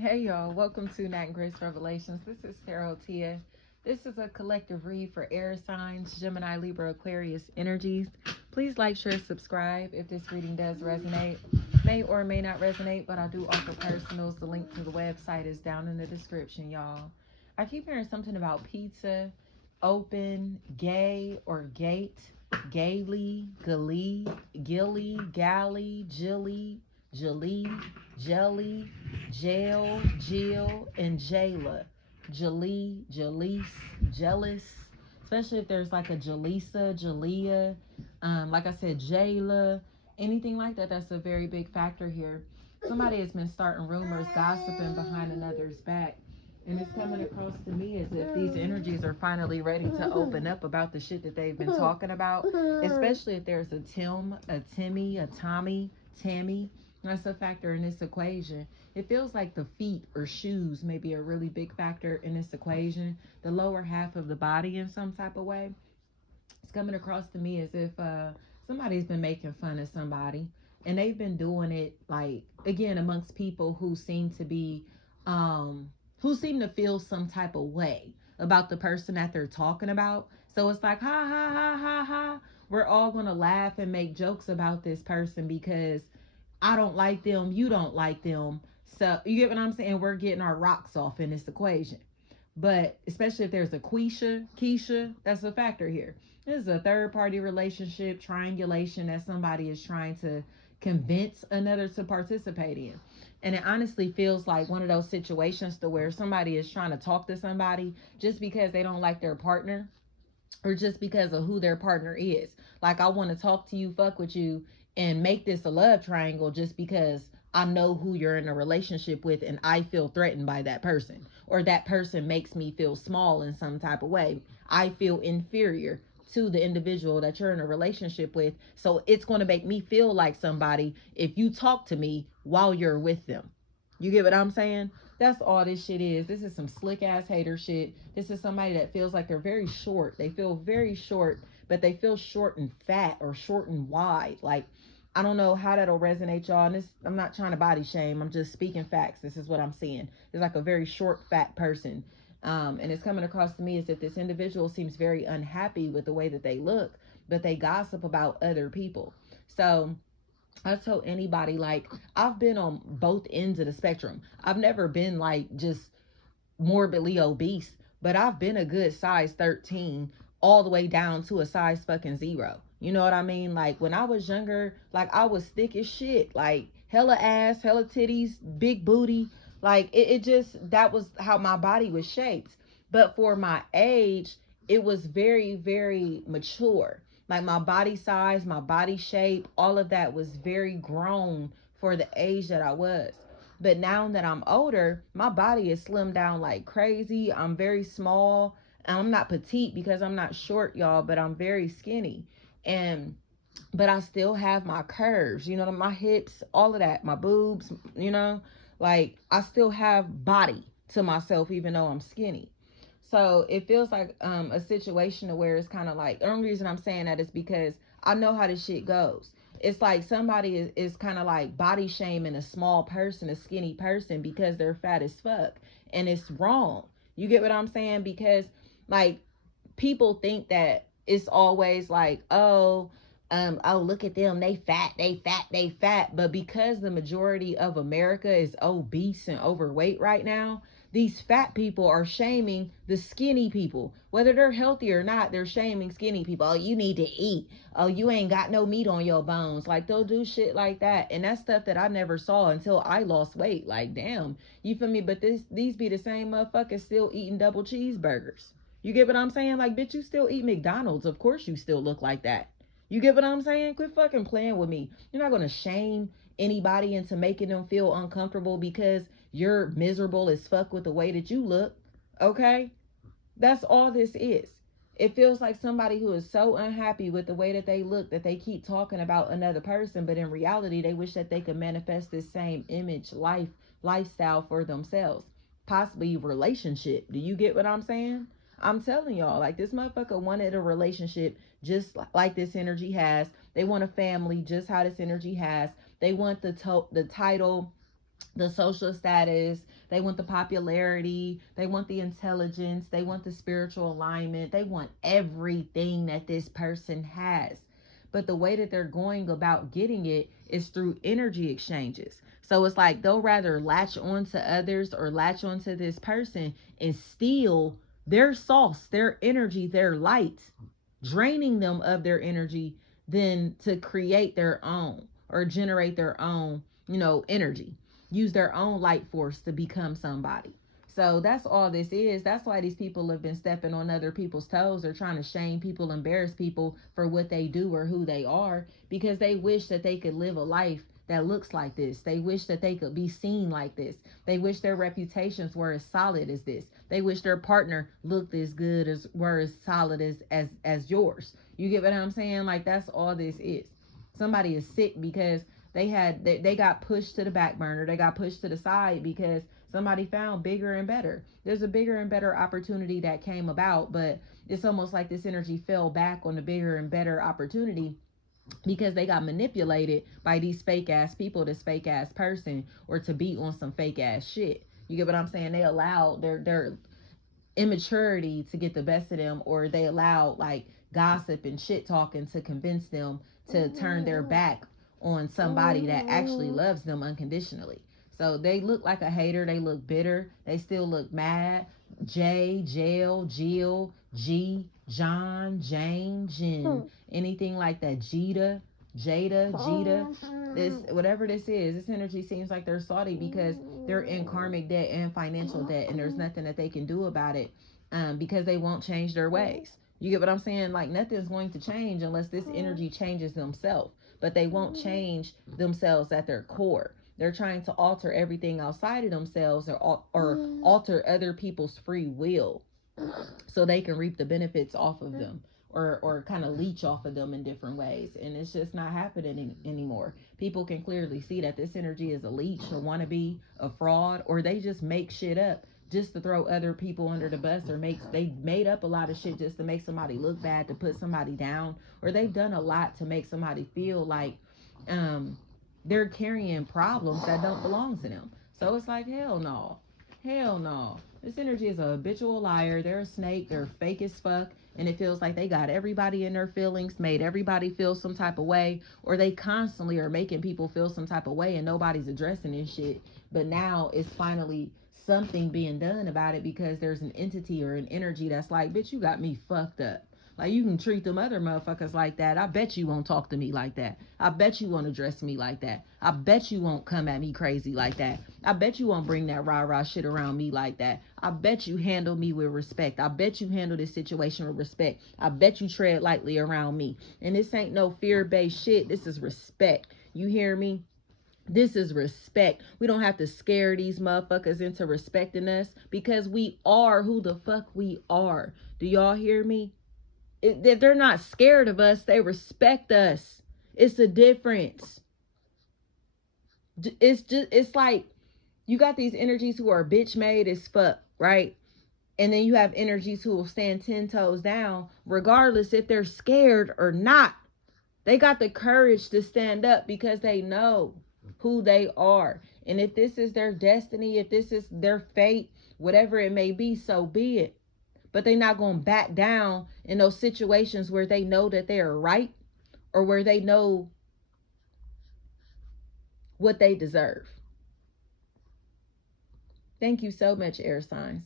Hey y'all, welcome to Nat and Grace Revelations. This is Tarot Tia. This is a collective read for air signs, Gemini, Libra, Aquarius energies. Please like, share, subscribe if this reading does resonate. May or may not resonate, but I do offer personals. The link to the website is down in the description, y'all. I keep hearing something about pizza, open, gay, or gate, gaily, glee, gilly, galley, jilly, Jalee, Jelly, Jail, Jill, and Jayla. Jalee, Jaleese, Jealous. Especially if there's like a Jalisa, Jalea, like I said, Jayla, anything like that, that's a very big factor here. Somebody has been starting rumors, gossiping behind another's back. And it's coming across to me as if these energies are finally ready to open up about the shit that they've been talking about, especially if there's a Tim, a Timmy, a Tommy, Tammy. That's a factor in this equation. It feels like the feet or shoes may be a really big factor in this equation. The lower half of the body in some type of way. It's coming across to me as if somebody's been making fun of somebody. And they've been doing it, like, again, amongst people who seem to feel some type of way about the person that they're talking about. So it's like, ha, ha, ha, ha, ha. We're all going to laugh and make jokes about this person because I don't like them, you don't like them. So you get what I'm saying? We're getting our rocks off in this equation. But especially if there's a Keisha, that's a factor here. This is a third party relationship, triangulation that somebody is trying to convince another to participate in. And it honestly feels like one of those situations to where somebody is trying to talk to somebody just because they don't like their partner or just because of who their partner is. Like, I want to talk to you, fuck with you, and make this a love triangle just because I know who you're in a relationship with and I feel threatened by that person, or that person makes me feel small in some type of way. I feel inferior to the individual that you're in a relationship with. So it's going to make me feel like somebody if you talk to me while you're with them. You get what I'm saying? That's all this shit is. This is some slick ass hater shit. This is somebody that feels like they're very short. They feel very short, but they feel short and fat or short and wide. Like, I don't know how that'll resonate, y'all. And this, I'm not trying to body shame. I'm just speaking facts. This is what I'm seeing. It's like a very short, fat person. And it's coming across to me as if this individual seems very unhappy with the way that they look, but they gossip about other people. So I tell anybody, like, I've been on both ends of the spectrum. I've never been like just morbidly obese, but I've been a good size 13 all the way down to a size fucking 0. You know what I mean? Like, when I was younger, like, I was thick as shit, like hella ass, hella titties, big booty. Like, it just, that was how my body was shaped. But for my age, it was very, very mature. Like, my body size, my body shape, all of that was very grown for the age that I was. But now that I'm older, my body is slimmed down like crazy. I'm very small. And I'm not petite because I'm not short, y'all, but I'm very skinny. And but I still have my curves, you know, my hips, all of that, my boobs, you know, like, I still have body to myself even though I'm skinny. So it feels like a situation where it's kind of like, the only reason I'm saying that is because I know how this shit goes. It's like somebody is kind of like body shaming a small person, a skinny person, because they're fat as fuck. And it's wrong. You get what I'm saying? Because, like, people think that it's always like, oh, look at them, they fat, they fat, they fat. But because the majority of America is obese and overweight right now, these fat people are shaming the skinny people. Whether they're healthy or not, they're shaming skinny people. Oh, you need to eat. Oh, you ain't got no meat on your bones. Like, they'll do shit like that. And that's stuff that I never saw until I lost weight. Like, damn, you feel me? But these be the same motherfuckers still eating double cheeseburgers. You get what I'm saying? Like, bitch, you still eat McDonald's. Of course you still look like that. You get what I'm saying? Quit fucking playing with me. You're not going to shame anybody into making them feel uncomfortable because you're miserable as fuck with the way that you look. Okay? That's all this is. It feels like somebody who is so unhappy with the way that they look that they keep talking about another person, but in reality, they wish that they could manifest this same image, lifestyle for themselves. Possibly relationship. Do you get what I'm saying? I'm telling y'all, like, this motherfucker wanted a relationship just like this energy has. They want a family just how this energy has. They want the title the social status, they want the popularity, they want the intelligence, they want the spiritual alignment, they want everything that this person has. But the way that they're going about getting it is through energy exchanges. So it's like they'll rather latch on to others or latch on to this person and steal their sauce, their energy, their light, draining them of their energy than to create their own or generate their own, energy, use their own light force to become somebody. So that's all this is. That's why these people have been stepping on other people's toes or trying to shame people, embarrass people for what they do or who they are, because they wish that they could live a life that looks like this. They wish that they could be seen like this. They wish their reputations were as solid as this. They wish their partner looked as good as were as solid as yours. You get what I'm saying? Like, that's all this is. Somebody is sick because they got pushed to the back burner. They got pushed to the side because somebody found bigger and better. There's a bigger and better opportunity that came about, but it's almost like this energy fell back on the bigger and better opportunity because they got manipulated by these fake ass people, this fake ass person, or to be on some fake ass shit. You get what I'm saying? They allowed their immaturity to get the best of them, or they allowed like gossip and shit talking to convince them to turn their back on somebody that actually loves them unconditionally. So they look like a hater, they look bitter, they still look mad. J, Jail, Jill, G, John, Jane, Jen, anything like that. Jada, this, whatever this is, this energy seems like they're salty because they're in karmic debt and financial debt, and there's nothing that they can do about it, because they won't change their ways. You get what I'm saying? Like, nothing's going to change unless this energy changes themselves, but they won't change themselves at their core. They're trying to alter everything outside of themselves, or alter other people's free will so they can reap the benefits off of them, or kind of leech off of them in different ways. And it's just not happening anymore. People can clearly see that this energy is a leech, a wannabe, a fraud, or they just make shit up just to throw other people under the bus, or they made up a lot of shit just to make somebody look bad, to put somebody down, or they've done a lot to make somebody feel like they're carrying problems that don't belong to them. So it's like, hell no. Hell no. This energy is a habitual liar. They're a snake. They're fake as fuck. And it feels like they got everybody in their feelings, made everybody feel some type of way, or they constantly are making people feel some type of way and nobody's addressing this shit. But now it's finally something being done about it because there's an entity or an energy that's like, bitch, you got me fucked up. Like, you can treat them other motherfuckers like that. I bet you won't talk to me like that. I bet you won't address me like that. I bet you won't come at me crazy like that. I bet you won't bring that rah-rah shit around me like that. I bet you handle me with respect. I bet you handle this situation with respect. I bet you tread lightly around me. And this ain't no fear-based shit. This is respect. You hear me? This is respect. We don't have to scare these motherfuckers into respecting us because we are who the fuck we are. Do y'all hear me? They're not scared of us. They respect us. It's a difference. It's like you got these energies who are bitch made as fuck, right? And then you have energies who will stand 10 toes down, regardless if they're scared or not. They got the courage to stand up because they know who they are. And if this is their destiny, if this is their fate, whatever it may be, so be it. But they're not going to back down in those situations where they know that they are right, or where they know what they deserve. Thank you so much, air signs.